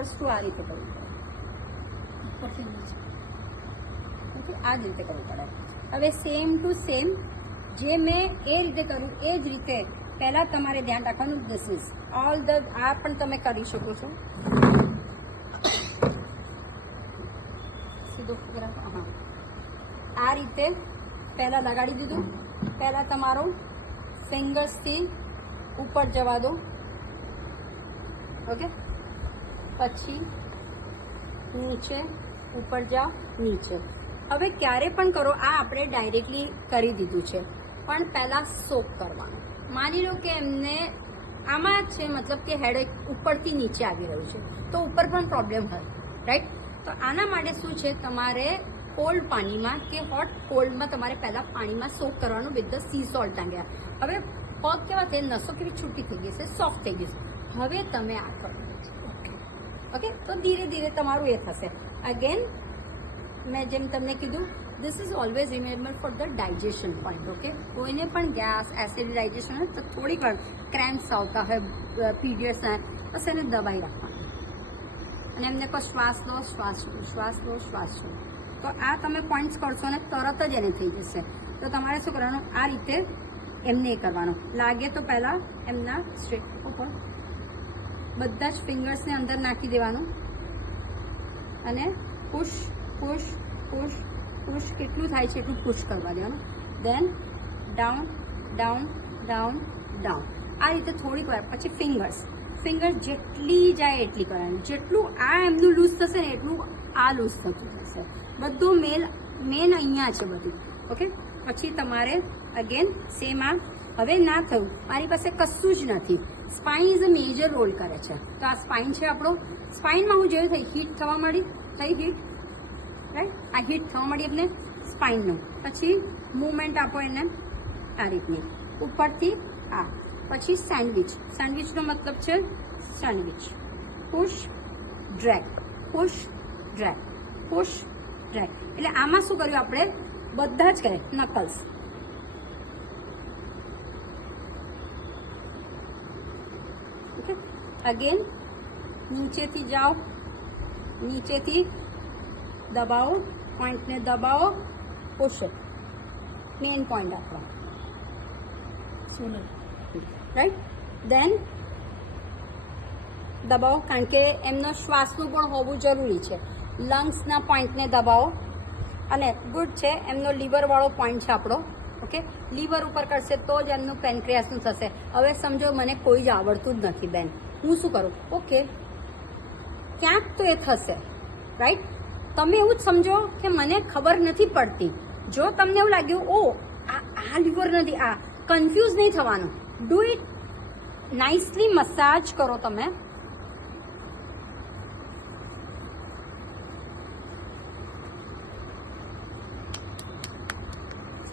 વસ્તુ આ રીતે કરવું પડે, ઓકે, આ જ રીતે કરવું પડે. હવે સેમ ટુ સેમ જે મેં એ રીતે કર્યું એ જ રીતે પહેલાં તમારે ધ્યાન રાખવાનું. ધીસ ઇઝ ઓલ ધ, આ પણ તમે કરી શકો છો. સીધો હા, આ રીતે પહેલાં લગાડી દીધું. પહેલાં તમારો ફિંગર્સથી ઉપર જવા દો, ઓકે, પછી નીચે, ઉપર જાઓ, નીચે. હવે ક્યારે પણ કરો, આ આપણે ડાયરેક્ટલી કરી દીધું છે, પણ પહેલાં સોક કરવાનું. માની લો કે એમને આમાં છે, મતલબ કે હેડ ઉપરથી નીચે આવી રહ્યું છે, તો ઉપર પણ પ્રોબ્લેમ હોય, રાઈટ? તો આના માટે શું છે, તમારે કોલ્ડ પાણીમાં કે હોટ કોલ્ડમાં તમારે પહેલાં પાણીમાં સોક કરવાનું વિથ ધ સી સોલ્ટ ટાંગ્યા. હવે પગ કેવા થઈ, નસો કેવી છૂટી થઈ ગઈ છે, સોફ્ટ થઈ ગઈ છે. હવે તમે આ કરો, ઓકે, તો ધીરે ધીરે તમારું એ થશે. અગેન મેં જેમ તમને કીધું, this is always remember for the digestion point, okay. કોઈને પણ ગેસ, એસિડ, ડાયજેશન હોય તો થોડીક વાર ક્રેમ્પ્સ આવતા હોય, પીરિયડ્સના, બસ એને દબાઈ રાખવાની અને એમને કહો શ્વાસ લો, શ્વાસ લો, શ્વાસ લો, શ્વાસ લો. તો આ તમે પોઈન્ટ્સ કરશો ને તરત જ એને થઈ જશે. તો તમારે શું કરવાનું, આ રીતે એમને કરવાનું. લાગે તો પહેલાં એમના સ્ટ્રેટ ઉપર બધા જ ફિંગર્સને અંદર નાખી દેવાનું અને પુશ પુશ પુશ પુશ, કેટલું થાય છે એટલું પુશ કરવા દેવાનું. દેન ડાઉન ડાઉન ડાઉન ડાઉન, આ રીતે થોડીક વાર. પછી ફિંગર્સ જેટલી જાય એટલી કરવાની. જેટલું આ એમનું લૂઝ થશે ને એટલું આ લૂઝ થતું જશે. બધું મેન અહીંયા છે બધું, ઓકે. પછી તમારે અગેન સેમ આ. હવે ના થયું, મારી પાસે કશું જ નથી. Spine is a major role કરે છે. તો આ સ્પાઇન છે આપણો. સ્પાઇનમાં હું જેવું થઈ હીટ થવા મળી, થઈ હીટ, રાઈટ? આ હીટ થવા મળી એમને સ્પાઇનનું. પછી મૂવમેન્ટ આપો એને આ રીતની ઉપરથી આ. પછી સેન્ડવિચનો મતલબ છે sandwich. Push drag, push drag, push drag. એટલે આમાં શું કર્યું આપણે, બધા જ કરે નકલ્સ. ઓકે, અગેન નીચેથી જાઓ, નીચેથી દબાવો, પોઈન્ટને દબાવો, પુશ. મેઇન પોઈન્ટ આપણો, રાઈટ? દેન દબાવો, કારણ કે એમનો શ્વાસનું પણ હોવું જરૂરી છે. લંગ્સના પોઈન્ટને દબાવો અને ગુડ છે, એમનો લીવરવાળો પોઈન્ટ છે આપણો, ઓકે. લીવર ઉપર કરશે તો જ એમનું પેનક્રિયાસનું થશે. હવે સમજો મને કોઈ જ આવડતું જ નથી બેન, હું શું કરું? ઓકે, ક્યાંક તો એ થશે, રાઈટ? તમે એવું જ સમજો કે મને ખબર નથી પડતી. જો તમને એવું લાગ્યું ઓ આ લીવર નથી, આ કન્ફ્યુઝ નહીં થવાનું. ડુ ઇટ નાઇસલી, મસાજ કરો તમે.